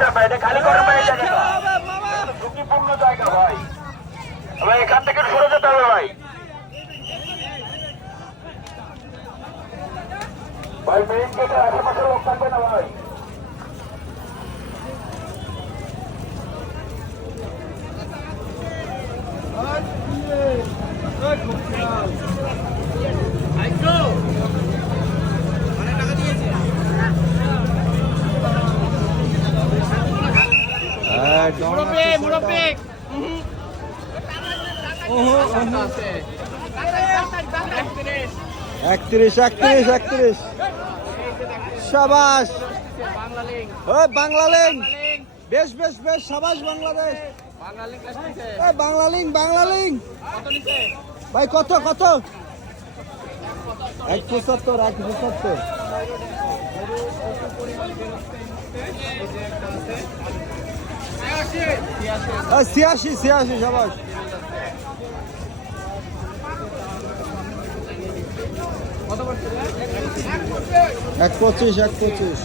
যান ভাই, এটা খালি করেন ভাই এই জায়গাটা। ঝুঁকিপূর্ণ জায়গা ভাই, ভাই এখান থেকে সরে যেতে হবে ভাই। ভাই মেইন গেটের আশেপাশে লোক থাকবে না ভাই। একত্রিশ 31 সাবাস বাংলালিং, বেশ বেশ বেশ সাবাস বাংলাদেশ। বাংলালিং ভাই কত 170 86 সাবাস। 125